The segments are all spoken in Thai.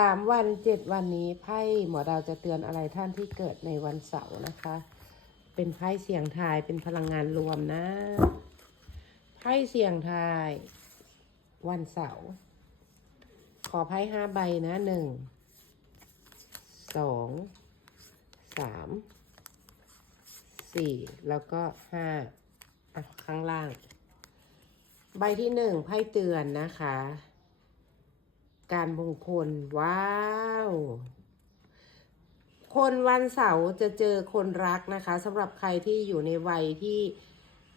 สามวันเจ็ดวันนี้ไพ่หมอดาวจะเตือนอะไรท่านที่เกิดในวันเสาร์นะคะ เป็นไพ่เสียงทายเป็นพลังงานรวมนะ ไพ่เสียงทายวันเสาร์ขอไพ่ห้าใบนะหนึ่งสองสามสี่แล้วก็ห้าอะข้างล่าง ใบที่หนึ่งไพ่เตือนนะคะ การมงคล ว้าว คนวันเสาร์จะเจอคนรักนะคะสำหรับใครที่อยู่ในวัยที่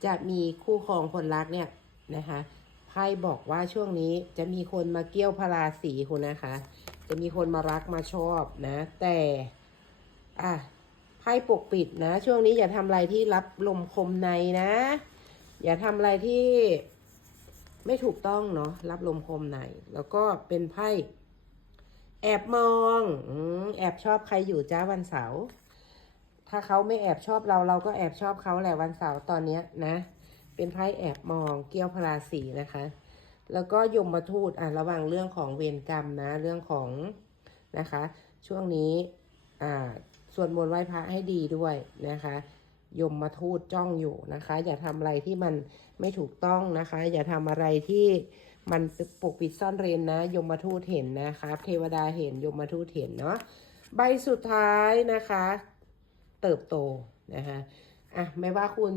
จะมีคู่ครองคนรักเนี่ยนะคะไพ่บอกว่าช่วงนี้จะมีคนมาเกี่ยวพราสีคุณนะคะ จะมีคนมารักมาชอบนะ แต่อะไพ่ปกปิดนะ ช่วงนี้อย่าทำอะไรที่รับลมคมในนะ อย่าทำอะไรที่ ไม่ถูกต้องเนาะรับลมคมในแล้วก็เป็นไพ่แอบมองอแอบชอบใครอยู่จ้าวันเสาร์ถ้าเขาไม่แอบชอบเราเราก็แอบชอบเขาแหละวันเสาร์ตอนเนี้ยนะ เป็นไพ่แอบมองเกี้ยวพราสีนะคะ แล้วก็ยมมาทูตอะระวังเรื่องของเวรกรรมนะเรื่องของนะคะ ช่วงนี้อ่าสวดมนต์ไหว้พระให้ดีด้วยนะคะ ยมมาทูตจ้องอยู่นะคะ อย่าทำอะไรที่มันไม่ถูกต้องนะคะ อย่าทำอะไรที่มันปกปิดซ่อนเร้นนะ ยมมาทูตเห็นนะคะเทวดาเห็นยมมาทูตเห็นเนาะใบสุดท้ายนะคะ เติบโตนะคะอะไม่ว่าคุณ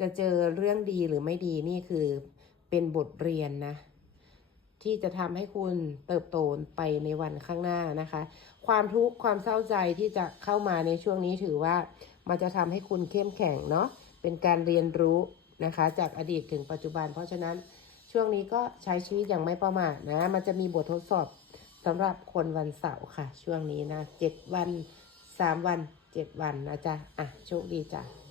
จะเจอเรื่องดีหรือไม่ดีนี่คือเป็นบทเรียนนะ ที่จะทำให้คุณเติบโตไปในวันข้างหน้านะคะ ความทุกข์ความเศร้าใจที่จะเข้ามาในช่วงนี้ถือว่า มันจะทำให้คุณเข้มแข็งเนาะเป็นการเรียนรู้นะคะ จากอดีตถึงปัจจุบัน เพราะฉะนั้นช่วงนี้ก็ใช้ชีวิตอย่างไม่ประมาทนะ มันจะมีบททดสอบสำหรับคนวันเสาร์ค่ะ ช่วงนี้นะเจ็ดวันสามวันเจ็ดวันนะจ๊ะอะโชคดีจ้ะ